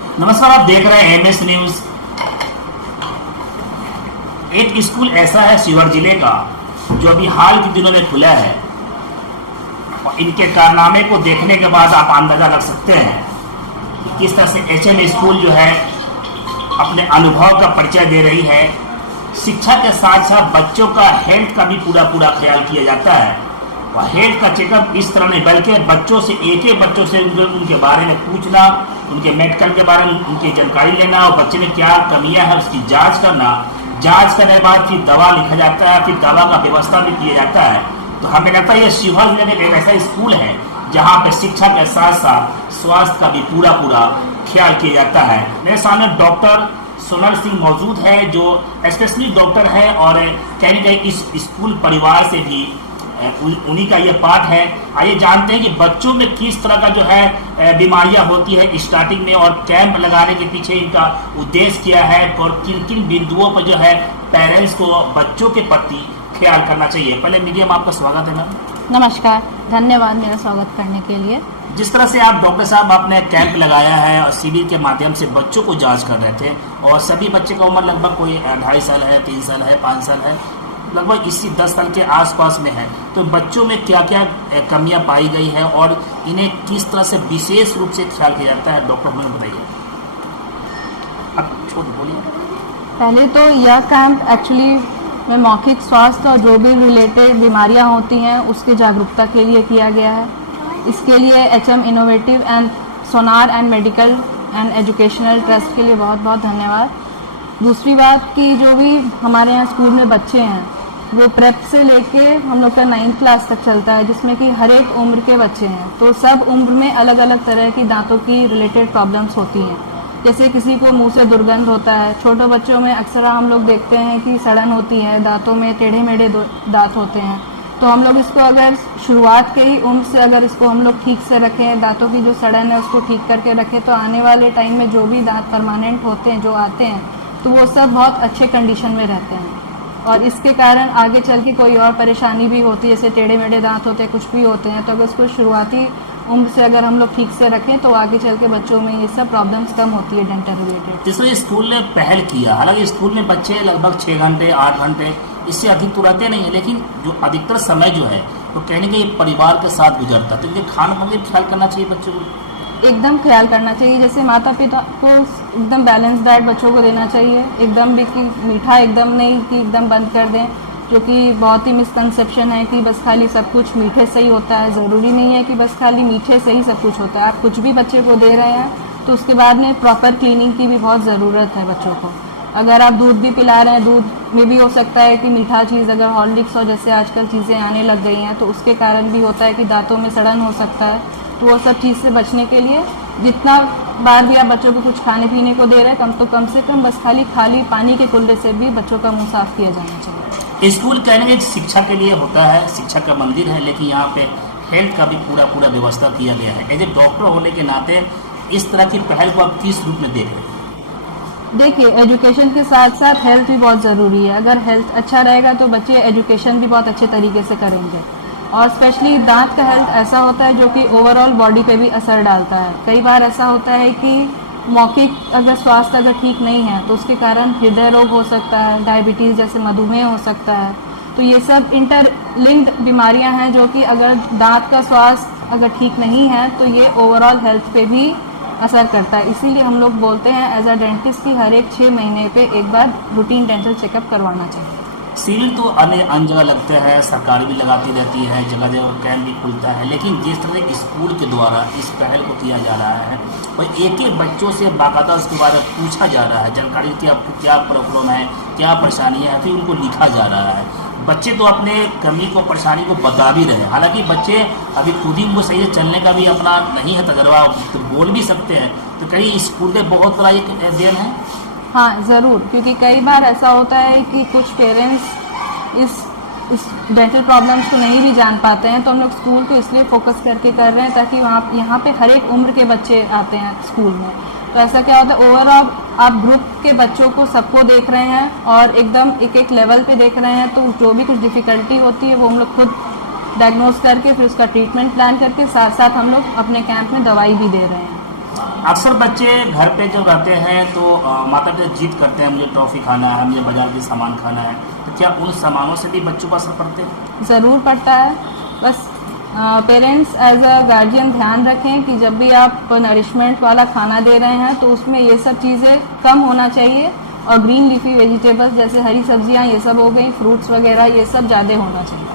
नमस्कार, आप देख रहे हैं एमएस न्यूज। एक स्कूल ऐसा है शिवहर जिले का जो अभी हाल के दिनों में खुला है और इनके कारनामे को देखने के बाद आप अंदाजा लग सकते हैं कि किस तरह से एचएम स्कूल जो है अपने अनुभव का परिचय दे रही है। शिक्षा के साथ साथ बच्चों का हेल्थ का भी पूरा ख्याल किया जाता है और हेल्थ का चेकअप इस तरह नहीं बल्कि बच्चों से एक बच्चों से उनके बारे में पूछना, उनके मेडिकल के बारे में उनकी जानकारी लेना और बच्चे में क्या कमियां है उसकी जांच करना। जांच करने के बाद फिर दवा लिखा जाता है, फिर दवा का व्यवस्था भी किया जाता है। तो हमें लगता है ये शिवहर जिले में एक ऐसा स्कूल है जहाँ पे शिक्षा के साथ साथ स्वास्थ्य का भी पूरा ख्याल किया जाता है। मेरे सामने डॉक्टर सोनल सिंह मौजूद है जो स्पेशलिस्ट डॉक्टर है और कहीं ना कहीं इस स्कूल परिवार से भी उन्हीं का ये पार्ट है। आइए जानते हैं कि बच्चों में किस तरह का जो है बीमारियां होती है स्टार्टिंग में और कैंप लगाने के पीछे इनका उद्देश्य क्या है और किन किन बिंदुओं पर जो है पेरेंट्स को बच्चों के प्रति ख्याल करना चाहिए। पहले मीडियम आपका स्वागत है मैम। नमस्कार, धन्यवाद मेरा स्वागत करने के लिए। जिस तरह से आप डॉक्टर साहब आपने कैंप लगाया है और शिविर के माध्यम से बच्चों को जांच कर रहे थे और सभी बच्चे का उम्र लगभग कोई 2.5 साल है, 3 साल है, 5 साल है, लगभग इसी 10 साल के आसपास में है। तो बच्चों में क्या क्या कमियां पाई गई है और इन्हें किस तरह से विशेष रूप से ख्याल किया जाता है, डॉक्टर हमें बताइए। अब छोड़ बोलिए। पहले तो यह कैंप एक्चुअली में मौखिक स्वास्थ्य और जो भी रिलेटेड बीमारियां होती हैं उसकी जागरूकता के लिए किया गया है। इसके लिए HM innovative and Sonar and medical and educational trust के लिए बहुत बहुत धन्यवाद। दूसरी बात कि जो भी हमारे यहाँ स्कूल में बच्चे हैं वो प्रेप से लेके हम लोग का 9th क्लास तक चलता है जिसमें कि हर एक उम्र के बच्चे हैं। तो सब उम्र में अलग अलग तरह की दांतों की रिलेटेड प्रॉब्लम्स होती हैं। जैसे किसी को मुंह से दुर्गंध होता है, छोटे बच्चों में अक्सर हम लोग देखते हैं कि सड़न होती है, दांतों में टेढ़े मेढ़े दांत होते हैं। तो हम लोग इसको अगर शुरुआत के ही उम्र से अगर इसको हम लोग ठीक से रखें, दांतों की जो सड़न है उसको ठीक करके रखें, तो आने वाले टाइम में जो भी दांत परमानेंट होते हैं जो आते हैं तो वो सब बहुत अच्छे कंडीशन में रहते हैं। और इसके कारण आगे चल के कोई और परेशानी भी होती है, जैसे टेढ़े मेढ़े दांत होते हैं, कुछ भी होते हैं, तो अगर उसको शुरुआती उम्र से अगर हम लोग ठीक से रखें तो आगे चल के बच्चों में ये सब प्रॉब्लम्स कम होती है डेंटल रिलेटेड। जिसमें स्कूल ने पहल किया, हालांकि स्कूल में बच्चे लगभग 6 घंटे 8 घंटे इससे अधिक तो रहते नहीं है, लेकिन जो अधिकतर समय जो है वो कहने के परिवार के साथ गुजरता है। तो इनके खान पान का ख्याल करना चाहिए बच्चों को, एकदम ख्याल करना चाहिए। जैसे माता पिता को एकदम बैलेंस डाइट बच्चों को देना चाहिए, एकदम भी कि मीठा एकदम नहीं कि एकदम बंद कर दें, जो कि बहुत ही मिसकंसेप्शन है कि बस खाली सब कुछ मीठे से ही होता है। ज़रूरी नहीं है कि बस खाली मीठे से ही सब कुछ होता है। आप कुछ भी बच्चे को दे रहे हैं तो उसके बाद में प्रॉपर क्लीनिंग की भी बहुत ज़रूरत है बच्चों को। अगर आप दूध भी पिला रहे हैं, दूध में भी हो सकता है कि मीठा चीज़ अगर हॉर्लिक्स और जैसे आजकल चीज़ें आने लग गई हैं तो उसके कारण भी होता है कि दांतों में सड़न हो सकता है। तो वो सब चीज़ से बचने के लिए जितना बार भी आप बच्चों को कुछ खाने पीने को दे रहे हैं कम से कम बस खाली पानी के कुल्ले से भी बच्चों का मुंह साफ किया जाना चाहिए। स्कूल कहने के शिक्षा के लिए होता है, शिक्षा का मंदिर है, लेकिन यहाँ पे हेल्थ का भी पूरा व्यवस्था किया गया है। एज ए डॉक्टर होने के नाते इस तरह की पहल को आप किस रूप में देख रहे हैं? देखिए, एजुकेशन के साथ साथ हेल्थ भी बहुत ज़रूरी है। अगर हेल्थ अच्छा रहेगा तो बच्चे एजुकेशन भी बहुत अच्छे तरीके से करेंगे। और स्पेशली दांत का हेल्थ ऐसा होता है जो कि ओवरऑल बॉडी पे भी असर डालता है। कई बार ऐसा होता है कि मौखिक अगर स्वास्थ्य अगर ठीक नहीं है तो उसके कारण हृदय रोग हो सकता है, डायबिटीज़ जैसे मधुमेह हो सकता है। तो ये सब इंटरलिंक्ड बीमारियां हैं जो कि अगर दांत का स्वास्थ्य अगर ठीक नहीं है तो ये ओवरऑल हेल्थ पे भी असर करता है। इसीलिए हम लोग बोलते हैं एज अ डेंटिस्ट कि हर एक 6 महीने पे एक बार रूटीन डेंटल चेकअप करवाना चाहिए। सील तो अन्य जगह लगते हैं, सरकार भी लगाती रहती है, जगह जगह कैंप भी खुलता है, लेकिन जिस तरह स्कूल के द्वारा इस पहल को किया जा रहा है और एक बच्चों से बाकायदा उसके बारे में पूछा जा रहा है, जानकारी की आपको क्या प्रॉब्लम है, क्या परेशानी है, फिर उनको लिखा जा रहा है। बच्चे तो अपने कमी को परेशानी को बता भी रहे हैं। हालांकि बच्चे अभी खुद ही उनको सही से चलने का भी अपना नहीं है तजर्बा, तो बोल भी सकते हैं। तो कहीं स्कूल में बहुत बड़ा एक देन है। हाँ ज़रूर, क्योंकि कई बार ऐसा होता है कि कुछ पेरेंट्स इस डेंटल प्रॉब्लम्स को नहीं भी जान पाते हैं। तो हम लोग स्कूल को इसलिए फोकस करके कर रहे हैं ताकि यहाँ पे हर एक उम्र के बच्चे आते हैं स्कूल में। तो ऐसा क्या होता है, ओवरऑल आप ग्रुप के बच्चों को सबको देख रहे हैं और एकदम एक लेवल पे देख रहे हैं। तो जो भी कुछ डिफ़िकल्टी होती है वो हम लोग खुद डायग्नोज करके फिर उसका ट्रीटमेंट प्लान करके साथ साथ हम लोग अपने कैंप में दवाई भी दे रहे हैं। अक्सर बच्चे घर पे जब रहते हैं तो माता पिता जिद करते हैं मुझे टॉफ़ी खाना है, मुझे बाजार के सामान खाना है, तो क्या उन सामानों से भी बच्चों पर असर पड़ते हैं? ज़रूर पड़ता है। बस पेरेंट्स एज अ गार्जियन ध्यान रखें कि जब भी आप नरिशमेंट वाला खाना दे रहे हैं तो उसमें ये सब चीज़ें कम होना चाहिए और ग्रीन लीफी वेजिटेबल्स जैसे हरी सब्जियां ये सब हो गई, फ्रूट्स वगैरह ये सब ज़्यादा होना चाहिए।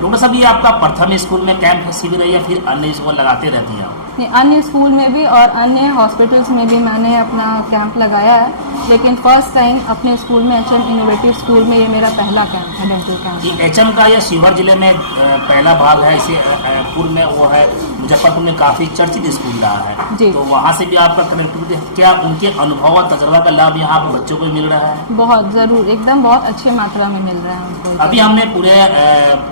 डॉक्टर साहब, ये आपका प्रथम स्कूल में कैंप है, शिविर है, या फिर अन्य स्कूल लगाते रहती हैं आप? नहीं, अन्य स्कूल में भी और अन्य हॉस्पिटल्स में भी मैंने अपना कैंप लगाया है, लेकिन फर्स्ट टाइम अपने स्कूल में HM इनोवेटिव स्कूल में ये मेरा पहला कैंप है, डेंटल कैंप। ये HM का यह शिवहर जिले में पहला भाग है। इसे पूर्व में वो है मुजफ्फरपुर में काफ़ी चर्चित स्कूल रहा है जी। तो वहाँ से भी आपका कनेक्टिविटी, क्या उनके अनुभव और तजर्बा का लाभ यहाँ पर बच्चों को मिल रहा है? बहुत ज़रूर, एकदम बहुत अच्छी मात्रा में मिल रहा है उनको। अभी हमने पूरे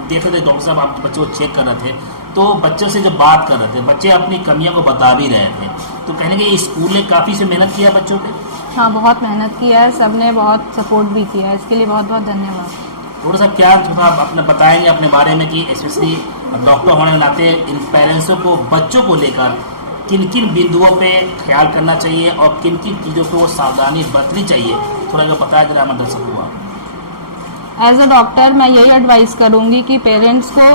देख रहे थे डॉक्टर साहब, आप बच्चों को चेक कर रहे थे तो बच्चों से जब बात कर रहे थे बच्चे अपनी कमियों को बता भी रहे थे, तो कहने के स्कूल ने काफ़ी से मेहनत किया बच्चों पे। हाँ, बहुत मेहनत किया है, सबने बहुत सपोर्ट भी किया है, इसके लिए बहुत बहुत धन्यवाद। डॉक्टर साहब, क्या थोड़ा अपने बताएंगे अपने बारे में कि स्पेशली डॉक्टर होने के नाते इन पेरेंट्सों को बच्चों को लेकर किन किन बिंदुओं पे ख्याल करना चाहिए और किन किन चीज़ों पर वो सावधानी बरतनी चाहिए, थोड़ा अगर बताया जरा हमारे दर्शकों को। एज अ डॉक्टर मैं यही एडवाइस करूँगी कि पेरेंट्स को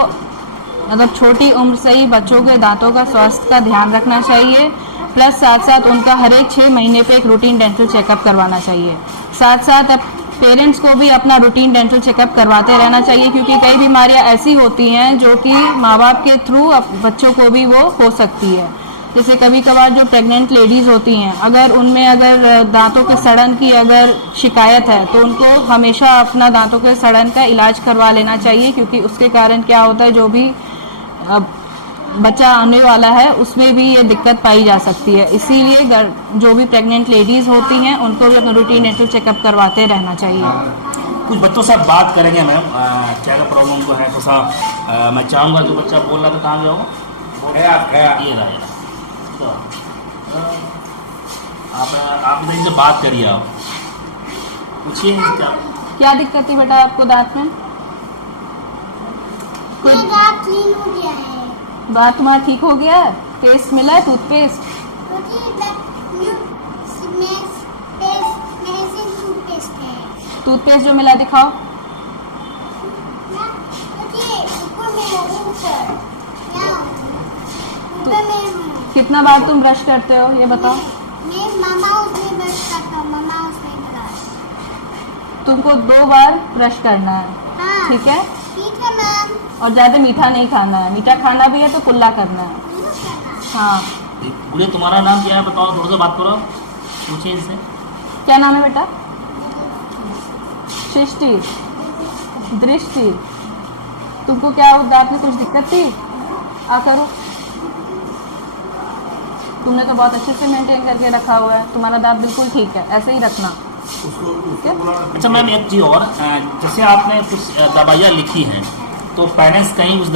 मतलब छोटी उम्र से ही बच्चों के दांतों का स्वास्थ्य का ध्यान रखना चाहिए, प्लस साथ साथ उनका हर एक 6 महीने पे एक रूटीन डेंटल चेकअप करवाना चाहिए। साथ साथ पेरेंट्स को भी अपना रूटीन डेंटल चेकअप करवाते रहना चाहिए, क्योंकि कई बीमारियां ऐसी होती हैं जो कि माँ बाप के थ्रू बच्चों को भी वो हो सकती है। जैसे कभी कभार जो प्रेग्नेंट लेडीज़ होती हैं, अगर उनमें अगर दांतों के सड़न की अगर शिकायत है तो उनको हमेशा अपना दांतों के सड़न का इलाज करवा लेना चाहिए, क्योंकि उसके कारण क्या होता है जो भी बच्चा आने वाला है उसमें भी ये दिक्कत पाई जा सकती है। इसीलिए जो भी प्रेग्नेंट लेडीज़ होती हैं उनको भी अपना रूटीन डेंटल चेकअप करवाते रहना चाहिए। कुछ बच्चों से बात करेंगे मैम, क्या क्या प्रॉब्लम को है, तो साहब मैं चाहूँगा जो बच्चा बोल रहा था कहाँ गया होगा, ये रहा तो आप इनसे बात करिए, आप पूछिए क्या दिक्कत थी बेटा आपको दांत में? दांत क्लीन हो गया है। दांत तुम्हारा ठीक हो गया है? पेस्ट मिला है, टूथपेस्ट? टूथपेस्ट जो मिला दिखाओ। कितना बार तुम ब्रश करते हो ये बताओ? तुमको 2 बार ब्रश करना है, हाँ, ठीक है? ठीक है मैम। और ज़्यादा मीठा नहीं खाना है, मीठा खाना भी है तो कुल्ला करना है। हाँ। पूरे तुम्हारा नाम क्या है बताओ, थोड़ा सा बात करो, पूछिए इनसे। क्या नाम है बेटा? सृष्टि, दृष्टि। तुमको क्या दांत में कुछ दिक्कत थी? आ करो। तुमने तो बहुत अच्छे से मेंटेन करके रखा हुआ है, तुम्हारा दांत बिल्कुल ठीक है, ऐसे ही रखना। अच्छा मैम, एक चीज़ और, जैसे आपने कुछ दवाइयाँ लिखी हैं तो पेरेंट्स कहीं उस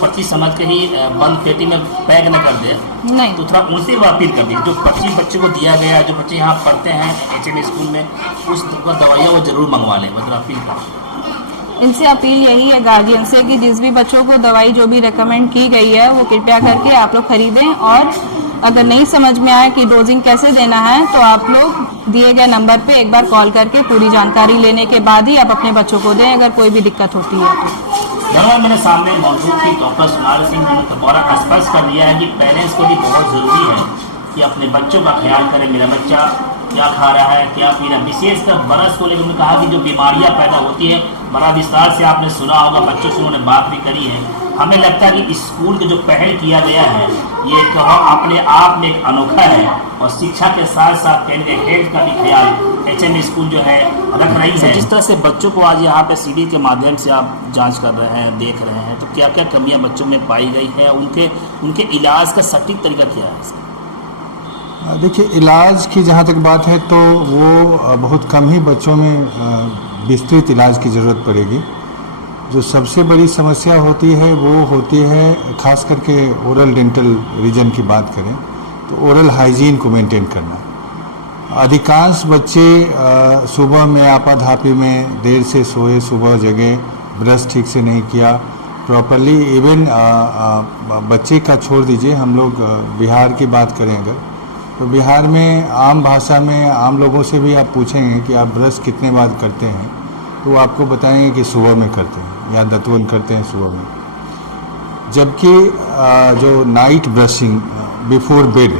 पर्ची समझ के ही बंद पेटी में पैक न कर दे, नहीं तो थोड़ा उनसे वो अपील कर दी जो पर्ची बच्चे को दिया गया है, जो बच्चे यहाँ पढ़ते हैं HM स्कूल में, उस दवाइयाँ वो जरूर मंगवा लें, मतलब अपील कर। इनसे अपील यही है गार्जियन से कि जिस भी बच्चों को दवाई जो भी रेकमेंड की गई है वो कृपया करके आप लोग खरीदें, और अगर नहीं समझ में आए कि डोजिंग कैसे देना है तो आप लोग दिए गए नंबर पे एक बार कॉल करके पूरी जानकारी लेने के बाद ही आप अपने बच्चों को दें, अगर कोई भी दिक्कत होती है तो। धन्यवाद। मेरे सामने मौजूद थी डॉक्टर सोनाली सिंह, जिन्होंने दोबारा स्पष्ट कर दिया है कि पेरेंट्स को भी बहुत ज़रूरी है कि अपने बच्चों का ख्याल करें, मेरा बच्चा क्या खा रहा है, क्या पी रहा है, विशेषकर बरस को लेकर उन्होंने कहा कि जो बीमारियां पैदा होती है, बड़ा विस्तार से आपने सुना होगा, बच्चों से उन्होंने बात भी करी है। हमें लगता है कि स्कूल के जो पहल किया गया है ये अपने आप में एक अनोखा है, और शिक्षा के साथ साथ कैंडिडेट हेल्थ का भी ख्याल HM स्कूल जो है रख रही है। जिस तरह से बच्चों को आज यहाँ पे CD के माध्यम से आप जांच कर रहे हैं, देख रहे हैं, तो क्या क्या कमियाँ बच्चों में पाई गई है, उनके इलाज का सटीक तरीका क्या है? देखिए, इलाज की जहाँ तक बात है तो वो बहुत कम ही बच्चों में विस्तृत इलाज की ज़रूरत पड़ेगी। जो सबसे बड़ी समस्या होती है वो होती है खास करके ओरल डेंटल रीजन की बात करें तो ओरल हाइजीन को मेंटेन करना। अधिकांश बच्चे सुबह में आपाधापी में देर से सोए, सुबह जगे, ब्रश ठीक से नहीं किया प्रॉपरली। इवन बच्चे का छोड़ दीजिए, हम लोग बिहार की बात करें अगर तो बिहार में आम भाषा में आम लोगों से भी आप पूछेंगे कि आप ब्रश कितने बार करते हैं, तो वो आपको बताएंगे कि सुबह में करते हैं या दंतवन करते हैं सुबह में। जबकि जो नाइट ब्रशिंग बिफोर बेड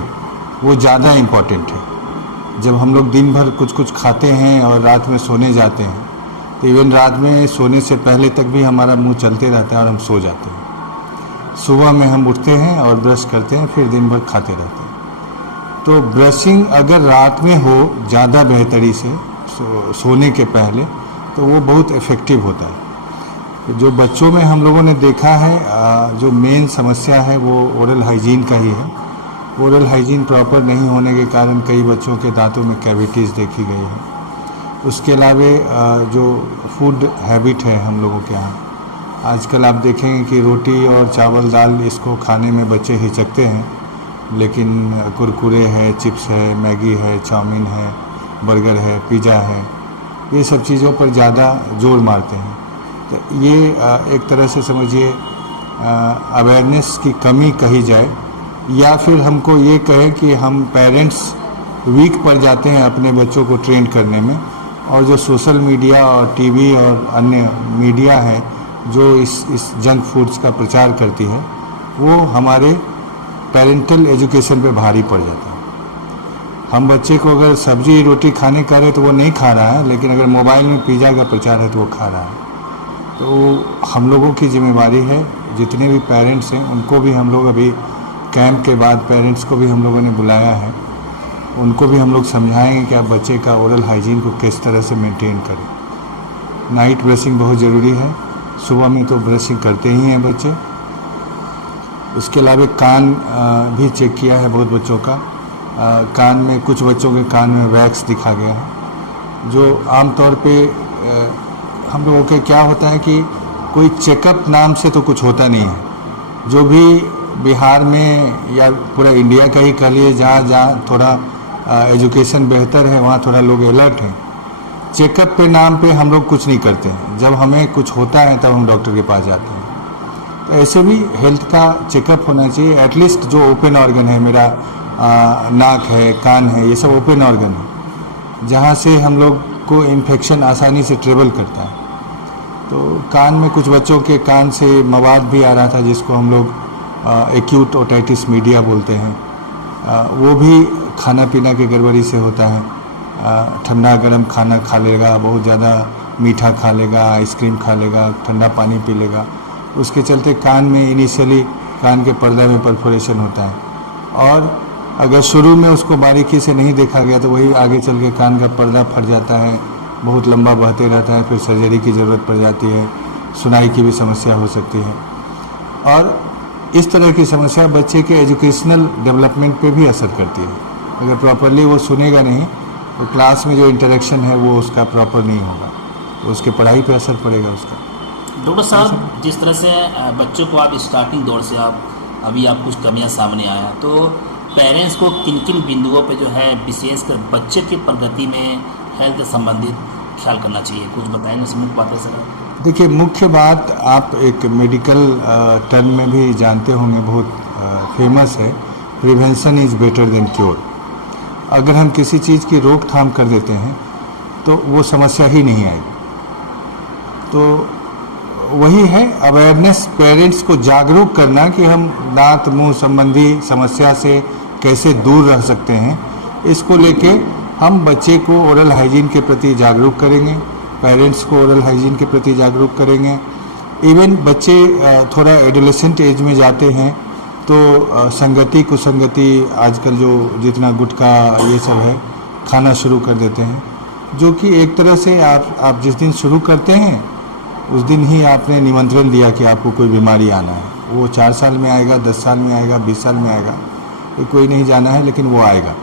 वो ज़्यादा इम्पॉर्टेंट है। जब हम लोग दिन भर कुछ कुछ खाते हैं और रात में सोने जाते हैं, तो इवन रात में सोने से पहले तक भी हमारा मुंह चलते रहता है और हम सो जाते हैं। सुबह में हम उठते हैं और ब्रश करते हैं, फिर दिन भर खाते रहते हैं। तो ब्रशिंग अगर रात में हो ज़्यादा बेहतरी से सोने के पहले, तो वो बहुत इफ़ेक्टिव होता है। जो बच्चों में हम लोगों ने देखा है, जो मेन समस्या है वो ओरल हाइजीन का ही है। ओरल हाइजीन प्रॉपर नहीं होने के कारण कई बच्चों के दांतों में कैविटीज़ देखी गई है। उसके अलावा जो फूड हैबिट है हम लोगों के यहाँ, आजकल आप देखेंगे कि रोटी और चावल दाल इसको खाने में बच्चे हिचकते हैं, लेकिन कुरकुरे है, चिप्स है, मैगी है, चाउमीन है, बर्गर है, पिज़्ज़ा है, ये सब चीज़ों पर ज़्यादा जोर मारते हैं। तो ये एक तरह से समझिए अवेयरनेस की कमी कही जाए, या फिर हमको ये कहें कि हम पेरेंट्स वीक पड़ जाते हैं अपने बच्चों को ट्रेन करने में, और जो सोशल मीडिया और टीवी और अन्य मीडिया है जो इस जंक फूड्स का प्रचार करती है, वो हमारे पेरेंटल एजुकेशन पे भारी पड़ जाता है। हम बच्चे को अगर सब्जी रोटी खाने का रहे तो वो नहीं खा रहा है, लेकिन अगर मोबाइल में पिज़्ज़ा का प्रचार है तो वो खा रहा है। तो हम लोगों की जिम्मेवारी है, जितने भी पेरेंट्स हैं उनको भी हम लोग अभी कैंप के बाद पेरेंट्स को भी हम लोगों ने बुलाया है, उनको भी हम लोग समझाएंगे कि आप बच्चे का ओरल हाइजीन को किस तरह से मेंटेन करें। नाइट ब्रशिंग बहुत ज़रूरी है, सुबह में तो ब्रशिंग करते ही हैं बच्चे। उसके अलावा कान भी चेक किया है बहुत बच्चों का। कान में कुछ बच्चों के कान में वैक्स दिखा गया है, जो आमतौर पे हम लोगों के क्या होता है कि कोई चेकअप नाम से तो कुछ होता नहीं है। जो भी बिहार में या पूरा इंडिया का ही कह लिए, जहाँ थोड़ा एजुकेशन बेहतर है वहाँ थोड़ा लोग अलर्ट हैं। चेकअप पे नाम पे हम लोग कुछ नहीं करते हैं, जब हमें कुछ होता है तब हम डॉक्टर के पास जाते हैं। तो ऐसे भी हेल्थ का चेकअप होना चाहिए। एटलीस्ट जो ओपन ऑर्गन है, मेरा नाक है, कान है, ये सब ओपन ऑर्गन है जहाँ से हम लोग को इन्फेक्शन आसानी से ट्रेवल करता है। तो कान में कुछ बच्चों के कान से मवाद भी आ रहा था जिसको हम लोग एक्यूट ओटाइटिस मीडिया बोलते हैं। वो भी खाना पीना की गड़बड़ी से होता है। ठंडा गर्म खाना खा लेगा, बहुत ज़्यादा मीठा खा लेगा, आइसक्रीम खा लेगा, ठंडा पानी पी लेगा, उसके चलते कान में इनिशियली कान के पर्दा में परफोरेशन होता है। और अगर शुरू में उसको बारीकी से नहीं देखा गया तो वही आगे चल के कान का पर्दा फट जाता है, बहुत लंबा बहते रहता है, फिर सर्जरी की ज़रूरत पड़ जाती है, सुनाई की भी समस्या हो सकती है। और इस तरह की समस्या बच्चे के एजुकेशनल डेवलपमेंट पे भी असर करती है। अगर प्रॉपरली वो सुनेगा नहीं तो क्लास में जो इंटरेक्शन है वो उसका प्रॉपर नहीं होगा, तो उसके पढ़ाई पे असर पड़ेगा उसका। डॉक्टर साहब, जिस तरह से बच्चों को आप स्टार्टिंग दौर से अभी आप कुछ कमियां सामने आया, तो पेरेंट्स को किन किन बिंदुओं पे जो है विशेषकर बच्चे की प्रगति में हेल्थ से संबंधित ख्याल करना चाहिए, कुछ बताएंगे? उसमें मुख्य बातें सर। देखिए, मुख्य बात आप एक मेडिकल टर्म में भी जानते होंगे, बहुत फेमस है, prevention is better than cure. अगर हम किसी चीज़ की रोकथाम कर देते हैं तो वो समस्या ही नहीं आएगी। तो वही है अवेयरनेस, पेरेंट्स को जागरूक करना कि हम दांत मुंह संबंधी समस्या से कैसे दूर रह सकते हैं। इसको लेके हम बच्चे को ओरल हाइजीन के प्रति जागरूक करेंगे, पेरेंट्स को ओरल हाइजीन के प्रति जागरूक करेंगे। इवन बच्चे थोड़ा एडोलेसेंट एज में जाते हैं तो संगति कुसंगति, आजकल जो जितना गुटखा ये सब है, खाना शुरू कर देते हैं, जो कि एक तरह से आप जिस दिन शुरू करते हैं उस दिन ही आपने निमंत्रण दिया कि आपको कोई बीमारी आना है। वो 4 साल में आएगा, 10 साल में आएगा, 20 साल में आएगा, ये कोई नहीं जाना है, लेकिन वो आएगा।